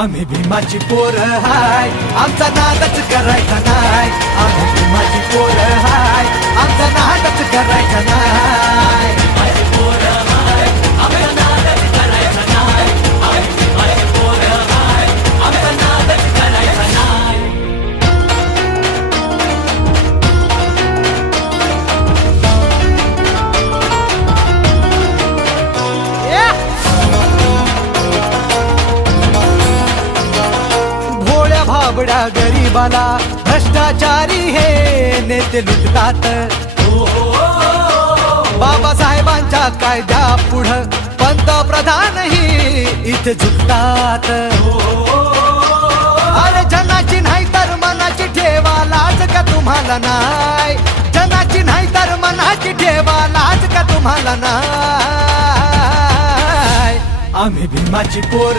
आम्ही भीमाची पोर हाय, आमचा नादच करायचा नाय. आम्ही भीमाची पोर हाय, आमचा नादच करायचा नाय. भोळ्या भाबड्या गरीबाला भ्रष्टाचारी हे नेते लुटतात. बाबासाहेबांच्या कायद्या पुढं पंतप्रधानही इथे झुकतात. अरे जनाची नाही तर मनाची ठेवा लाज का तुम्हाला नाय. जनाची नाही तर मनाची ठेवा लाज का तुम्हाला नाय. आम्ही भीमाची पोर